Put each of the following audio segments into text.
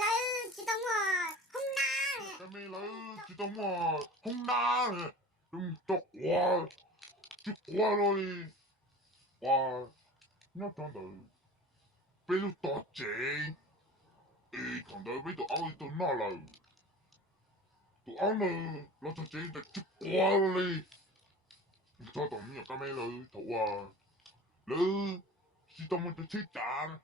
lấy chị tông không na nè. Cái mày lấy chị tông không na nè. Đừng chọc qua. Chứ qua rồi. Qua. Nó trong đời. Bây giờ tỏ chế. Ê, thằng đời bây giờ áo đi tao nó là. Tụi áo này. Nó tỏ chế đã chứ qua rồi. Cho tao mình cái mày lấy thầu lấy. Chị tông mình chết chán.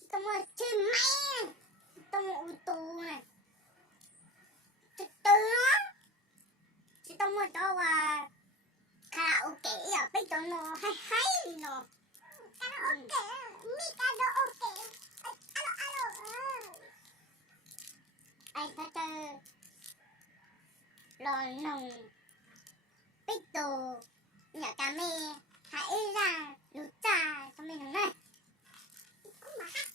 Chị tông chơi máy. Chị tông ô tô này. Từ từ nó. Chị tông cho karaoke à, bây giờ nó hay nó. Karaoke, mi karaoke. Alo. Ai ta tơ. Rồi nồng. Bây giờ nhà cà mê hãy ra lút trà cho mình này. Mà hát.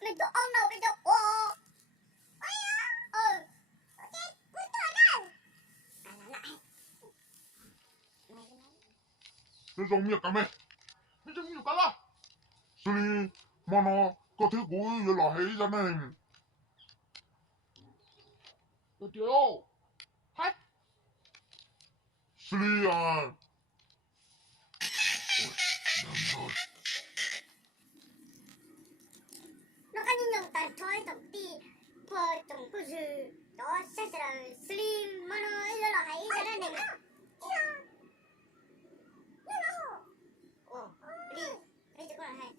Mình tụi ông đâu, mình tụi Nó giống như cái mày. Nó giống như cái là. Xử lý mà nó có thứ cuối như là hay ra này. Tôi chịu. Hết. Xử lý à. Ôi, nó có những tài thôi tổng ty của tổng của dự đó sẽ là slim mà nó là hay ra đây này. Đi cho con là hay.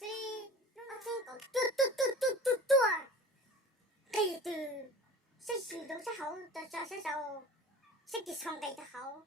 Slim nó trên có tu cái từ sẽ sử dụng sẽ hậu sẽ sao sẽ kỳ xong cái hậu